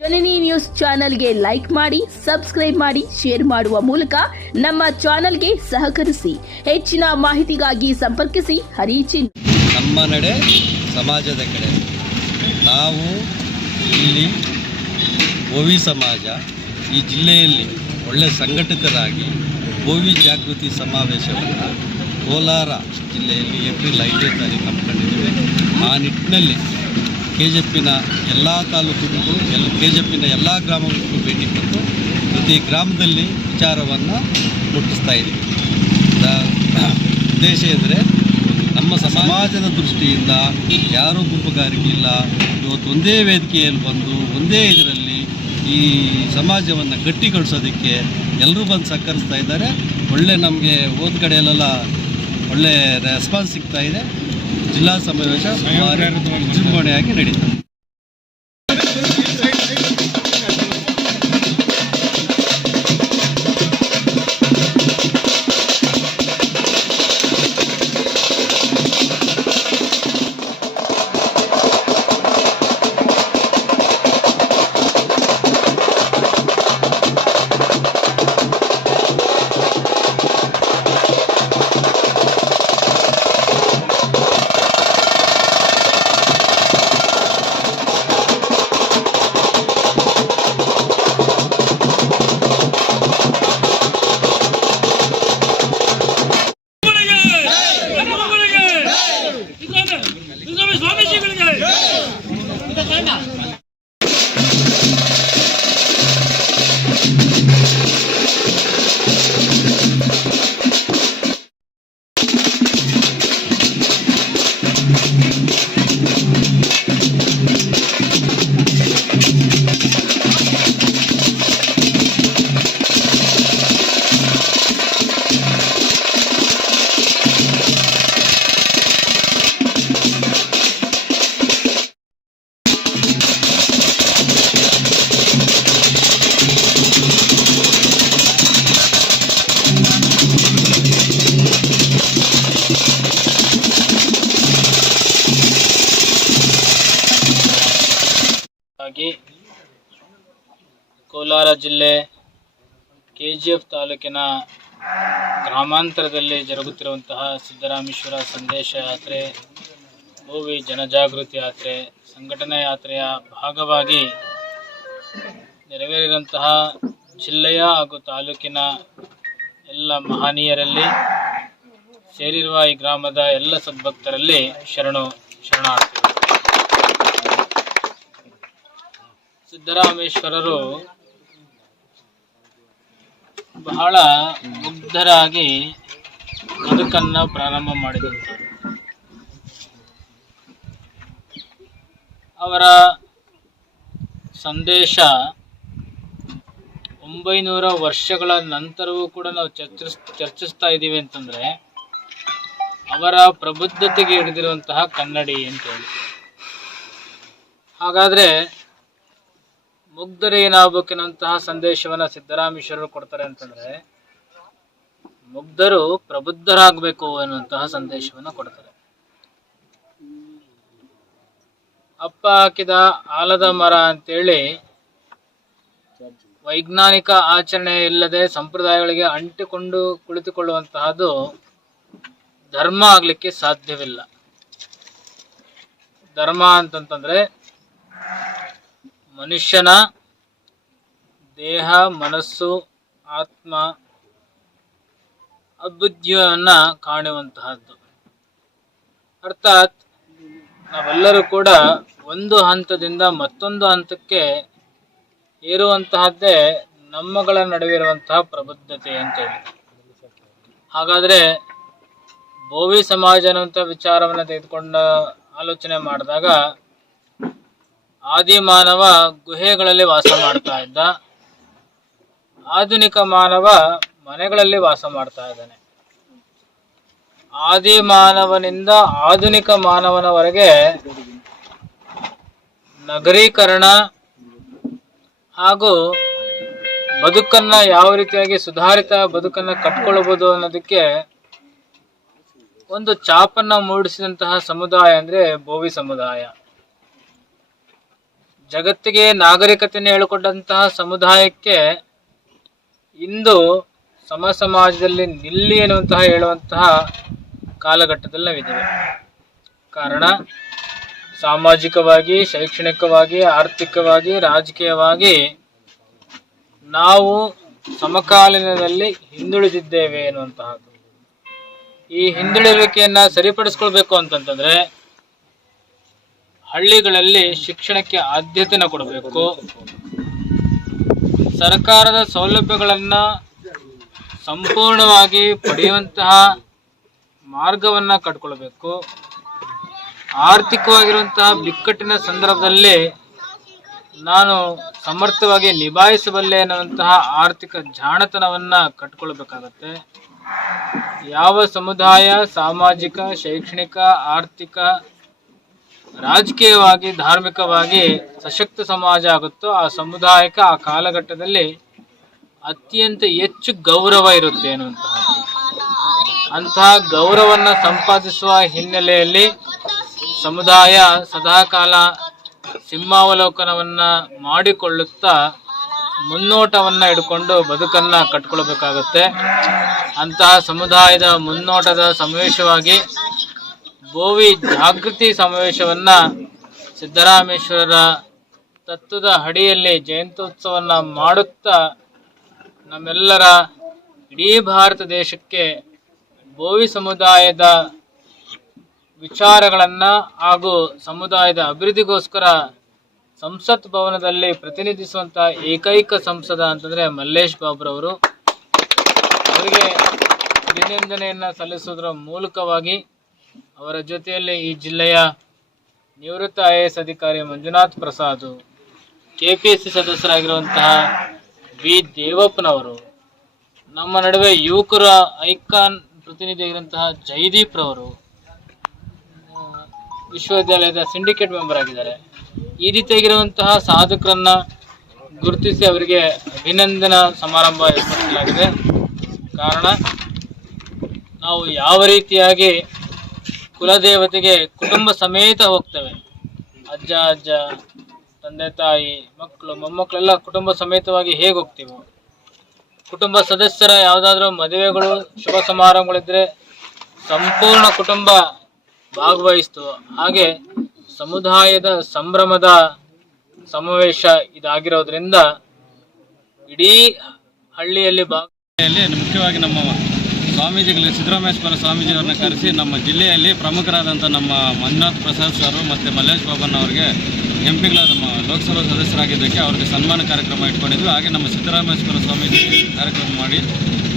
ಜನನಿ news ಚಾನೆಲ್ಗೆ like ಮಾಡಿ, subscribe ಮಾಡಿ, ಶೇರ್ ಮಾಡುವ ಮೂಲಕ ನಮ್ಮ ಚಾನೆಲ್ಗೆ ಸಹಕರಿಸಿ. ಹೆಚ್ಚಿನ ಮಾಹಿತಿಗಾಗಿ ಸಂಪರ್ಕಿಸಿ. ಹರಿಚಿನ್ ನಮ್ಮ ನಡೆ ಸಮಾಜದ ಕಡೆ. ನಾವು ಇಲ್ಲಿ ಓವಿ ಸಮಾಜ, ಈ ಜಿಲ್ಲೆಯಲ್ಲಿ ಒಳ್ಳೆ ಸಂಘಟಿತರಾಗಿ ಓವಿ ಜಾಗೃತಿ ಸಮಾವೇಶವನ್ನು ಕೋಲಾರ ಜಿಲ್ಲೆಯಲ್ಲಿ ಏಪ್ರಿಲ್ ಐದನೇ ತಾರೀಕು ಹಮ್ಮಿಕೊಂಡಿದ್ದೇವೆ. ಆ ನಿಟ್ಟಿನಲ್ಲಿ ಕೆ ಜೆ ಪಿನ ಎಲ್ಲ ತಾಲೂಕುಗಳು ಎಲ್ಲ ಕೆ ಜೆ ಪಿನ ಎಲ್ಲ ಗ್ರಾಮಗಳಿಗೂ ಭೇಟಿ ಕೊಟ್ಟು ಪ್ರತಿ ಗ್ರಾಮದಲ್ಲಿ ವಿಚಾರವನ್ನು ಮುಟ್ಟಿಸ್ತಾ ಇದ್ದೀವಿ. ಉದ್ದೇಶ ಎಂದರೆ ನಮ್ಮ ಸಮಾಜದ ದೃಷ್ಟಿಯಿಂದ ಯಾರೂ ಗುಂಪುಗಾರಿಕೆ ಇಲ್ಲ. ಇವತ್ತು ಒಂದೇ ವೇದಿಕೆಯಲ್ಲಿ ಬಂದು ಒಂದೇ ಇದರಲ್ಲಿ ಈ ಸಮಾಜವನ್ನು ಗಟ್ಟಿಗೊಳಿಸೋದಕ್ಕೆ ಎಲ್ಲರೂ ಬಂದು ಸಹಕರಿಸ್ತಾ ಇದ್ದಾರೆ. ಒಳ್ಳೆ ನಮಗೆ ಹೋದ ಕಡೆಯಲ್ಲೆಲ್ಲ ಒಳ್ಳೆ ರೆಸ್ಪಾನ್ಸ್ ಸಿಗ್ತಾ ಇದೆ. ಜಿಲ್ಲಾ ಸಮಾವೇಶ ವಿಜೃಂಭಣೆಯಾಗಿ ನಡೀತದೆ ಸ್ವಾಮೀಜಿಗಳಿಗೆ ಕೋಲಾರ ಜಿಲ್ಲೆ ಕೆ ಜಿ ಎಫ್ ತಾಲೂಕಿನ ಗ್ರಾಮಾಂತರದಲ್ಲಿ ಜರುಗುತ್ತಿರುವಂತಹ ಸಿದ್ದರಾಮೇಶ್ವರ ಸಂದೇಶ ಯಾತ್ರೆ, ಭೂವಿ ಜನಜಾಗೃತಿ ಯಾತ್ರೆ, ಸಂಘಟನಾ ಯಾತ್ರೆಯ ಭಾಗವಾಗಿ ನೆರವೇರಿದಂತಹ ಜಿಲ್ಲೆಯ ಹಾಗೂ ತಾಲೂಕಿನ ಎಲ್ಲ ಮಹನೀಯರಲ್ಲಿ ಸೇರಿರುವ ಈ ಗ್ರಾಮದ ಎಲ್ಲ ಸದ್ಭಕ್ತರಲ್ಲಿ ಶರಣು ಶರಣಾರ್ಥಿಗಳು. ಸಿದ್ದರಾಮೇಶ್ವರರು ಬಹಳ ಮುಗ್ಧರಾಗಿ ಬದುಕನ್ನು ಪ್ರಾರಂಭ ಮಾಡಿದರು. ಅವರ ಸಂದೇಶ ಒಂಬೈನೂರ ವರ್ಷಗಳ ನಂತರವೂ ಕೂಡ ನಾವು ಚರ್ಚಿಸ್, ಚರ್ಚಿಸ್ತಾ ಇದ್ದೀವಿ ಅಂತಂದರೆ, ಅವರ ಪ್ರಬುದ್ಧತೆಗೆ ಹಿಡಿದಿರುವಂತಹ ಕನ್ನಡಿ ಅಂತೇಳಿ. ಹಾಗಾದರೆ ಮುಗ್ಧರೇನಾಗಬೇಕೆನ್ನುವಂತಹ ಸಂದೇಶವನ್ನ ಸಿದ್ದರಾಮೇಶ್ವರರು ಕೊಡ್ತಾರೆ ಅಂತಂದ್ರೆ, ಮುಗ್ಧರು ಪ್ರಬುದ್ಧರಾಗಬೇಕು ಅನ್ನುವಂತಹ ಸಂದೇಶವನ್ನ ಕೊಡ್ತಾರೆ. ಅಪ್ಪ ಹಾಕಿದ ಆಲದ ಮರ ಅಂತೇಳಿ ವೈಜ್ಞಾನಿಕ ಆಚರಣೆ ಇಲ್ಲದೆ ಸಂಪ್ರದಾಯಗಳಿಗೆ ಅಂಟಿಕೊಂಡು ಕುಳಿತುಕೊಳ್ಳುವಂತಹದ್ದು ಧರ್ಮ ಆಗ್ಲಿಕ್ಕೆ ಸಾಧ್ಯವಿಲ್ಲ. ಧರ್ಮ ಅಂತಂತಂದ್ರೆ ಮನುಷ್ಯನ ದೇಹ, ಮನಸ್ಸು, ಆತ್ಮ, ಅಬುದ್ಧಿಯನ್ನ ಕಾಣುವಂತಹದ್ದು. ಅರ್ಥಾತ್ ನಾವೆಲ್ಲರೂ ಕೂಡ ಒಂದು ಹಂತದಿಂದ ಮತ್ತೊಂದು ಹಂತಕ್ಕೆ ಏರುವಂತಹದ್ದೇ ನಮ್ಮಗಳ ನಡುವೆ ಇರುವಂತಹ ಪ್ರಬುದ್ಧತೆ ಅಂತೇಳಿ ಹಾಗಾದ್ರೆ ಭೋವಿ ಸಮಾಜ ಅನ್ನುವಂಥ ವಿಚಾರವನ್ನು ತೆಗೆದುಕೊಂಡ ಆಲೋಚನೆ ಮಾಡಿದಾಗ ಆದಿ ಮಾನವ ಗುಹೆಗಳಲ್ಲಿ ವಾಸ ಮಾಡ್ತಾ ಇದ್ದ. ಆಧುನಿಕ ಮಾನವ ಮನೆಗಳಲ್ಲಿ ವಾಸ ಮಾಡ್ತಾ ಇದ್ದಾನೆ. ಆದಿ ಮಾನವನಿಂದ ಆಧುನಿಕ ಮಾನವನವರೆಗೆ ನಗರೀಕರಣ ಹಾಗೂ ಬದುಕನ್ನ ಯಾವ ರೀತಿಯಾಗಿ ಸುಧಾರಿತ ಬದುಕನ್ನ ಕಟ್ಕೊಳ್ಬಹುದು ಅನ್ನೋದಕ್ಕೆ ಒಂದು ಚಾಪನ್ನ ಮೂಡಿಸಿದಂತಹ ಸಮುದಾಯ ಅಂದ್ರೆ ಭೋವಿ ಸಮುದಾಯ. ಜಗತ್ತಿಗೆ ನಾಗರಿಕತೆಯನ್ನು ಹೇಳಿಕೊಟ್ಟಂತಹ ಸಮುದಾಯಕ್ಕೆ ಇಂದು ಸಮ ಸಮಾಜದಲ್ಲಿ ನಿಲ್ಲಿ ಎನ್ನುವಂತಹ ಹೇಳುವಂತಹ ಕಾಲಘಟ್ಟದಲ್ಲಿ ನಾವಿದ್ದೇವೆ. ಕಾರಣ, ಸಾಮಾಜಿಕವಾಗಿ, ಶೈಕ್ಷಣಿಕವಾಗಿ, ಆರ್ಥಿಕವಾಗಿ, ರಾಜಕೀಯವಾಗಿ ನಾವು ಸಮಕಾಲೀನದಲ್ಲಿ ಹಿಂದುಳಿದಿದ್ದೇವೆ ಎನ್ನುವಂತಹದ್ದು. ಈ ಹಿಂದುಳಿಯುವಿಕೆಯನ್ನ ಸರಿಪಡಿಸ್ಕೊಳ್ಬೇಕು ಅಂತಂತಂದ್ರೆ ಹಳ್ಳಿಗಳಲ್ಲಿ ಶಿಕ್ಷಣಕ್ಕೆ ಆದ್ಯತೆಯನ್ನು ಕೊಡಬೇಕು. ಸರ್ಕಾರದ ಸೌಲಭ್ಯಗಳನ್ನ ಸಂಪೂರ್ಣವಾಗಿ ಪಡೆಯುವಂತಹ ಮಾರ್ಗವನ್ನ ಕಟ್ಕೊಳ್ಬೇಕು. ಆರ್ಥಿಕವಾಗಿರುವಂತಹ ಬಿಕ್ಕಟ್ಟಿನ ಸಂದರ್ಭದಲ್ಲಿ ನಾನು ಸಮರ್ಥವಾಗಿ ನಿಭಾಯಿಸಬಲ್ಲೆ ಅನ್ನುವಂತಹ ಆರ್ಥಿಕ ಜಾಣತನವನ್ನ ಕಟ್ಕೊಳ್ಬೇಕಾಗತ್ತೆ. ಯಾವ ಸಮುದಾಯ, ಸಾಮಾಜಿಕ, ಶೈಕ್ಷಣಿಕ, ಆರ್ಥಿಕ ರಾಜಕೀಯವಾಗಿ, ಧಾರ್ಮಿಕವಾಗಿ ಸಶಕ್ತ ಸಮಾಜ ಆಗುತ್ತೋ, ಆ ಸಮುದಾಯಕ್ಕೆ ಆ ಕಾಲಘಟ್ಟದಲ್ಲಿ ಅತ್ಯಂತ ಹೆಚ್ಚು ಗೌರವ ಇರುತ್ತೆ ಅನ್ನುವಂತಹ ಅಂತಹ ಗೌರವವನ್ನು ಸಂಪಾದಿಸುವ ಹಿನ್ನೆಲೆಯಲ್ಲಿ ಸಮುದಾಯ ಸದಾಕಾಲ ಸಿಂಹಾವಲೋಕನವನ್ನು ಮಾಡಿಕೊಳ್ಳುತ್ತಾ ಮುನ್ನೋಟವನ್ನ ಇಟ್ಕೊಂಡು ಬದುಕನ್ನ ಕಟ್ಕೊಳ್ಬೇಕಾಗತ್ತೆ. ಅಂತಹ ಸಮುದಾಯದ ಮುನ್ನೋಟದ ಸಮಾವೇಶವಾಗಿ ಬೋವಿ ಜಾಗೃತಿ ಸಮಾವೇಶವನ್ನ ಸಿದ್ದರಾಮೇಶ್ವರರ ತತ್ವದ ಅಡಿಯಲ್ಲಿ ಜಯಂತ್ಯೋತ್ಸವನ್ನ ಮಾಡುತ್ತಾ ನಮ್ಮೆಲ್ಲರ ಇಡೀ ಭಾರತ ದೇಶಕ್ಕೆ ಭೋವಿ ಸಮುದಾಯದ ವಿಚಾರಗಳನ್ನ ಹಾಗೂ ಸಮುದಾಯದ ಅಭಿವೃದ್ಧಿಗೋಸ್ಕರ ಸಂಸತ್ ಭವನದಲ್ಲಿ ಪ್ರತಿನಿಧಿಸುವಂತ ಏಕೈಕ ಸಂಸದ ಅಂತಂದ್ರೆ ಮಲ್ಲೇಶ್ ಬಾಬ್ರವರು. ಅವರಿಗೆ ಅಭಿನಂದನೆಯನ್ನ ಸಲ್ಲಿಸುವುದರ ಮೂಲಕವಾಗಿ ಅವರ ಜೊತೆಯಲ್ಲಿ ಈ ಜಿಲ್ಲೆಯ ನಿವೃತ್ತ ಐ ಎಸ್ ಅಧಿಕಾರಿ ಮಂಜುನಾಥ್ ಪ್ರಸಾದ್, ಕೆಪಿಎಸ್ಸಿ ಸದಸ್ಯರಾಗಿರುವಂತಹ ವಿ ದೇವಪ್ಪನವರು, ನಮ್ಮ ನಡುವೆ ಯುವಕರ ಐಕಾನ್ ಪ್ರತಿನಿಧಿಯಾಗಿರುವಂತಹ ಜೈದೀಪ್ ರವರು ವಿಶ್ವವಿದ್ಯಾಲಯದ ಸಿಂಡಿಕೇಟ್ ಮೆಂಬರ್ ಆಗಿದ್ದಾರೆ. ಈ ರೀತಿಯಾಗಿರುವಂತಹ ಸಾಧಕರನ್ನ ಗುರುತಿಸಿ ಅವರಿಗೆ ಅಭಿನಂದನಾ ಸಮಾರಂಭ ಏರ್ಪಡಿಸಲಾಗಿದೆ. ಕಾರಣ, ನಾವು ಯಾವ ರೀತಿಯಾಗಿ ಕುಲದೇವತೆಗೆ ಕುಟುಂಬ ಸಮೇತ ಹೋಗ್ತವೆ. ಅಜ್ಜ ಅಜ್ಜ, ತಂದೆ, ತಾಯಿ ಮಕ್ಕಳು ಮೊಮ್ಮಕ್ಕಳೆಲ್ಲ ಕುಟುಂಬ ಸಮೇತವಾಗಿ ಹೇಗೆ ಹೋಗ್ತೀವೋ. ಕುಟುಂಬ ಸದಸ್ಯರ ಯಾವುದಾದ್ರೂ ಮದುವೆಗಳು, ಶುಭ ಸಮಾರಂಭಗಳಿದ್ರೆ ಸಂಪೂರ್ಣ ಕುಟುಂಬ ಭಾಗವಹಿಸ್ತು. ಹಾಗೆ ಸಮುದಾಯದ ಸಂಭ್ರಮದ ಸಮಾವೇಶ ಇದಾಗಿರೋದ್ರಿಂದ ಇಡೀ ಹಳ್ಳಿಯಲ್ಲಿ ಭಾಗ ಮುಖ್ಯವಾಗಿ ನಮ್ಮ ಸ್ವಾಮೀಜಿಗಳು ಸಿದ್ದರಾಮೇಶ್ವರ ಸ್ವಾಮೀಜಿಯವರನ್ನ ಕರೆಸಿ ನಮ್ಮ ಜಿಲ್ಲೆಯಲ್ಲಿ ಪ್ರಮುಖರಾದಂಥ ನಮ್ಮ ಮಂಜುನಾಥ್ ಪ್ರಸಾದ್ ಸರ್ ಮತ್ತು ಮಲ್ಲೇಶ್ ಬಾಬನ್ ಅವರಿಗೆ ಎಂ ನಮ್ಮ ಲೋಕಸಭಾ ಸದಸ್ಯರಾಗಿದ್ದಕ್ಕೆ ಅವರಿಗೆ ಸನ್ಮಾನ ಕಾರ್ಯಕ್ರಮ ಇಟ್ಕೊಂಡಿದ್ವಿ. ಹಾಗೆ ನಮ್ಮ ಸಿದ್ದರಾಮೇಶ್ವರ ಸ್ವಾಮೀಜಿ ಕಾರ್ಯಕ್ರಮ ಮಾಡಿ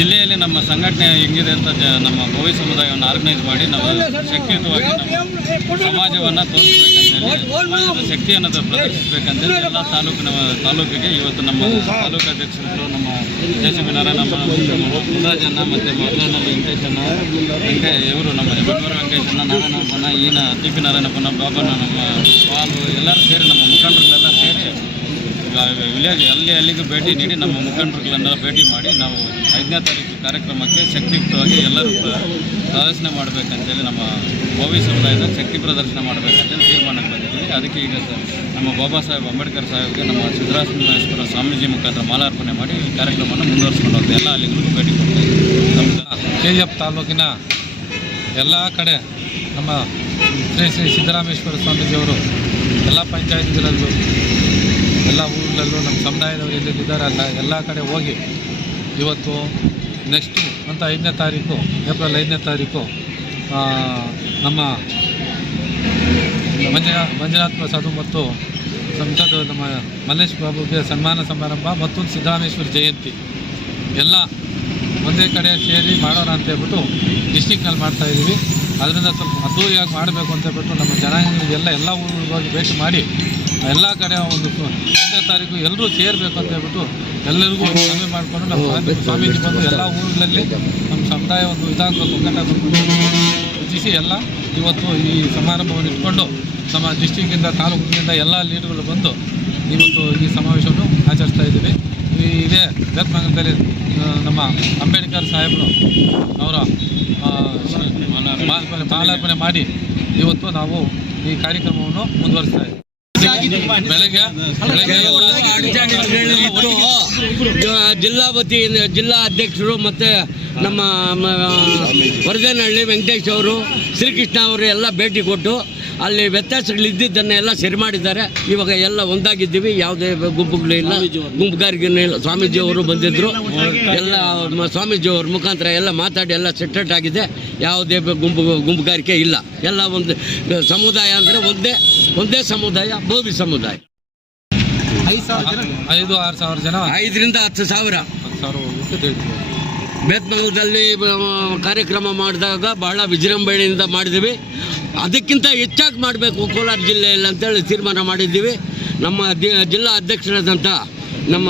ಜಿಲ್ಲೆಯಲ್ಲಿ ನಮ್ಮ ಸಂಘಟನೆ ಹೆಂಗಿದೆ ಅಂತ ನಮ್ಮ ಭವಿ ಸಮುದಾಯವನ್ನು ಆರ್ಗನೈಸ್ ಮಾಡಿ ನಾವು ಶಕ್ತಿಯುತವಾಗಿ ನಮ್ಮ ಸಮಾಜವನ್ನು ತೋರಿಸಬೇಕಂತೇಳಿ ಶಕ್ತಿಯನ್ನು ಪ್ರದರ್ಶಿಸಬೇಕಂತೇಳಿ ಎಲ್ಲ ತಾಲೂಕಿನ ತಾಲೂಕಿಗೆ ಇವತ್ತು ನಮ್ಮ ತಾಲೂಕು ಅಧ್ಯಕ್ಷರು ನಮ್ಮ ನಾರಾಯಣಮ್ಮ ಮುರಾಜಣ್ಣ ಮತ್ತು ಮೊದಲಣ್ಣ ವೆಂಕಟೇಶಣ್ಣ, ವೆಂಕಟ ಇವರು ನಮ್ಮ ಬೆಂಗಳೂರು ವೆಂಕಟೇಶಣ್ಣ ನಾರಾಯಣಪ್ಪನ ಈನ ಟಿ ಪಿ ನಾರಾಯಣಪ್ಪನ ಬಾಬಣ್ಣ, ನಮ್ಮ ಪಾಲು ಎಲ್ಲರೂ ಸೇರಿ ನಮ್ಮ ಮುಖಂಡರುಗಳೆಲ್ಲ ಸೇರಿ ವಿಲೇಜ್ ಅಲ್ಲಿ ಅಲ್ಲಿಗೂ ಭೇಟಿ ನೀಡಿ ನಮ್ಮ ಮುಖಂಡರುಗಳನ್ನೆಲ್ಲ ಭೇಟಿ ಮಾಡಿ ನಾವು ಐದನೇ ತಾರೀಕು ಕಾರ್ಯಕ್ರಮಕ್ಕೆ ಶಕ್ತಿಯುಕ್ತವಾಗಿ ಎಲ್ಲರೂ ಪ್ರ- ಪ್ರದರ್ಶನ ಮಾಡಬೇಕಂತೇಳಿ ನಮ್ಮ ಭೋವಿ ಸಮುದಾಯದ ಶಕ್ತಿ ಪ್ರದರ್ಶನ ಮಾಡಬೇಕಂತೇಳಿ ತೀರ್ಮಾನಕ್ಕೆ ಬಂದಿದ್ದೀವಿ. ಅದಕ್ಕೆ ಈಗ ನಮ್ಮ ಬಾಬಾ ಸಾಹೇಬ್ ಅಂಬೇಡ್ಕರ್ ಸಾಹೇಬ್ಗೆ ನಮ್ಮ ಸಿದ್ದರಾಮೇಶ್ವರ ಸ್ವಾಮೀಜಿ ಮುಖಾಂತರ ಮಾಲಾರ್ಪಣೆ ಮಾಡಿ ಈ ಕಾರ್ಯಕ್ರಮವನ್ನು ಮುಂದುವರಿಸ್ಕೊಂಡು ಹೋಗ್ತೀವಿ. ಎಲ್ಲ ಅಲ್ಲಿಗಳಿಗೂ ಭೇಟಿ ಕೊಡ್ತೀವಿ. ಕೆ ಜಿ ತಾಲೂಕಿನ ಎಲ್ಲ ಕಡೆ ನಮ್ಮ ಶ್ರೀ ಶ್ರೀ ಸಿದ್ದರಾಮೇಶ್ವರ ಸ್ವಾಮೀಜಿಯವರು, ಎಲ್ಲ ಪಂಚಾಯತ್ಗಳಲ್ಲೂ ಎಲ್ಲ ಊರುಗಳಲ್ಲೂ ನಮ್ಮ ಸಮುದಾಯದವರು ಎಲ್ಲಿದ್ದಾರೆ ಅಲ್ಲ ಎಲ್ಲ ಕಡೆ ಹೋಗಿ ಇವತ್ತು ನೆಕ್ಸ್ಟು ಅಂತ ಐದನೇ ತಾರೀಕು ಏಪ್ರಿಲ್ ಐದನೇ ತಾರೀಕು ನಮ್ಮ ಮಂಜುನಾ, ಮಂಜುನಾಥ್ ಪ್ರಸಾದ್ ಮತ್ತು ಸಂಸದ ನಮ್ಮ ಮಲ್ಲೇಶ್ ಬಾಬುಗೆ ಸನ್ಮಾನ ಸಮಾರಂಭ ಮತ್ತು ಸಿದ್ದರಾಮೇಶ್ವರ ಜಯಂತಿ. ಎಲ್ಲ ಒಂದೇ ಕಡೆ ಸೇರಿ ಮಾಡೋಣ ಅಂತ ಹೇಳ್ಬಿಟ್ಟು ಡಿಸ್ಟಿಕ್ನಲ್ಲಿ ಮಾಡ್ತಾಯಿದ್ದೀವಿ ಅದರಿಂದ ಸ್ವಲ್ಪ ಅದ್ದೂರಿಯಾಗಿ ಮಾಡಬೇಕು ಅಂತ ಹೇಳ್ಬಿಟ್ಟು ನಮ್ಮ ಜನಾಂಗಗಳಿಗೆಲ್ಲ ಎಲ್ಲ ಊರಿಗೆ ಹೋಗಿ ಭೇಟಿ ಮಾಡಿ ಎಲ್ಲ ಕಡೆ ಒಂದು ಐದನೇ ತಾರೀಕು ಎಲ್ಲರೂ ಸೇರಬೇಕು ಅಂತ ಹೇಳ್ಬಿಟ್ಟು ಎಲ್ಲರಿಗೂ ಒಂದು ಮನವಿ ಮಾಡಿಕೊಂಡು ನಮ್ಮ ಸ್ವಾಮಿ ಸ್ವಾಮೀಜಿ ಬಂದು ಎಲ್ಲ ಊರುಗಳಲ್ಲಿ ನಮ್ಮ ಸಮುದಾಯ ಒಂದು ಇದಾಗಬೇಕು ಮುಖಂಡ ರಚಿಸಿ ಎಲ್ಲ ಇವತ್ತು ಈ ಸಮಾರಂಭವನ್ನು ಇಟ್ಕೊಂಡು ನಮ್ಮ ಡಿಸ್ಟಿಕ್ಕಿಂದ ತಾಲೂಕಿನಿಂದ ಎಲ್ಲ ಲೀಡ್ಗಳು ಬಂದು ಇವತ್ತು ಈ ಸಮಾವೇಶವನ್ನು ಆಚರಿಸ್ತಾ ಇದ್ದೀವಿ. ಈ ಇದೇ ಬೇತ್ಮಂಗಲದಲ್ಲಿ ನಮ್ಮ ಅಂಬೇಡ್ಕರ್ ಸಾಹೇಬರು ಅವರ ಮಾಲಾರ್ಪಣೆ ಮಾಡಿ ಇವತ್ತು ನಾವು ಈ ಕಾರ್ಯಕ್ರಮವನ್ನು ಮುಂದುವರಿಸ್ತಾ ಇದ್ದೀವಿ. ಜಿಲ್ಲಾ ವತಿಯಿಂದ ಜಿಲ್ಲಾ ಅಧ್ಯಕ್ಷರು ಮತ್ತೆ ನಮ್ಮ ವರದನಹಳ್ಳಿ ವೆಂಕಟೇಶ್ ಅವರು ಶ್ರೀಕೃಷ್ಣ ಅವರು ಎಲ್ಲ ಭೇಟಿ ಕೊಟ್ಟು ಅಲ್ಲಿ ವ್ಯತ್ಯಾಸಗಳಿದ್ದದ್ದನ್ನೆಲ್ಲ ಎಲ್ಲ ಸರಿ ಮಾಡಿದ್ದಾರೆ. ಇವಾಗ ಎಲ್ಲ ಒಂದಾಗಿದ್ದೀವಿ. ಯಾವುದೇ ಗುಂಪುಗಳು ಇಲ್ಲ. ಗುಂಪುಗಾರಿಕೆ ಇಲ್ಲ. ಸ್ವಾಮೀಜಿ ಅವರು ಬಂದಿದ್ರು. ಎಲ್ಲ ಮ- ಸ್ವಾಮೀಜಿ ಅವ್ರ ಮುಖಾಂತರ ಎಲ್ಲ ಮಾತಾಡಿ ಎಲ್ಲ ಸೆಟ್ಟೆಟ್ ಆಗಿದೆ. ಯಾವುದೇ ಗುಂಪು ಗುಂಪುಗಾರಿಕೆ ಇಲ್ಲ. ಎಲ್ಲ ಒಂದು ಸಮುದಾಯ ಅಂದರೆ ಒಂದೇ ಒಂದೇ ಸಮುದಾಯ ಭೋವಿ ಸಮುದಾಯ. ಐದು ಆರು ಸಾವಿರ ಜನ? ಐದರಿಂದ ಹತ್ತು ಸಾವಿರ. ಬೇತ್ಮಂಗಲದಲ್ಲಿ ಕಾರ್ಯಕ್ರಮ ಮಾಡಿದಾಗ ಬಹಳ ವಿಜೃಂಭಣೆಯಿಂದ ಮಾಡಿದ್ದೀವಿ ಅದಕ್ಕಿಂತ ಹೆಚ್ಚಾಗಿ ಮಾಡಬೇಕು ಕೋಲಾರ ಜಿಲ್ಲೆಯಲ್ಲಿ ಅಂತೇಳಿ ತೀರ್ಮಾನ ಮಾಡಿದ್ದೀವಿ. ನಮ್ಮ ಜಿಲ್ಲಾ ಅಧ್ಯಕ್ಷರಾದಂಥ ನಮ್ಮ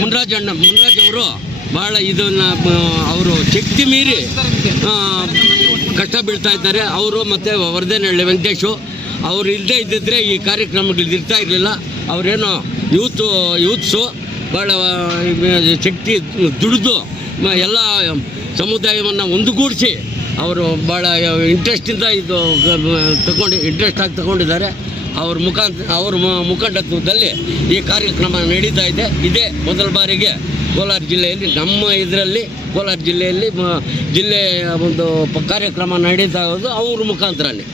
ಮುನ್ರಾಜ್ ಅಣ್ಣ, ಮುನ್ರಾಜ್ ಅವರು ಭಾಳ ಇದನ್ನು ಅವರು ಶಕ್ತಿ ಮೀರಿ ಕಷ್ಟ ಬೀಳ್ತಾ ಇದ್ದಾರೆ. ಅವರು ಮತ್ತು ವರದೇನಹಳ್ಳಿ ವೆಂಕಟೇಶು, ಅವರು ಇಲ್ಲದೇ ಇದ್ದಿದ್ರೆ ಈ ಕಾರ್ಯಕ್ರಮಗಳು ಇರ್ತಾ ಇರಲಿಲ್ಲ. ಅವರೇನೋ ಯೂತ್, ಯೂತ್ಸು ಭಾಳ ಶಕ್ತಿ ದುಡಿದು ಎಲ್ಲ ಸಮುದಾಯವನ್ನು ಒಂದುಗೂಡಿಸಿ ಅವರು ಭಾಳ ಇಂಟ್ರೆಸ್ಟಿಂದ ಇದು ತಗೊಂಡು ಇಂಟ್ರೆಸ್ಟ್ ಆಗಿ ತಗೊಂಡಿದ್ದಾರೆ. ಅವ್ರ ಮುಖಾಂತರ ಅವ್ರ ಮುಖಂಡತ್ವದಲ್ಲಿ ಈ ಕಾರ್ಯಕ್ರಮ ನಡೀತಾ ಇದೆ. ಇದೇ ಮೊದಲ ಬಾರಿಗೆ ಕೋಲಾರ ಜಿಲ್ಲೆಯಲ್ಲಿ, ನಮ್ಮ ಇದರಲ್ಲಿ, ಕೋಲಾರ ಜಿಲ್ಲೆಯಲ್ಲಿ ಜಿಲ್ಲೆಯ ಒಂದು ಕಾರ್ಯಕ್ರಮ ನಡೀತಾ ಇರೋದು ಅವ್ರ ಮುಖಾಂತರನೇ.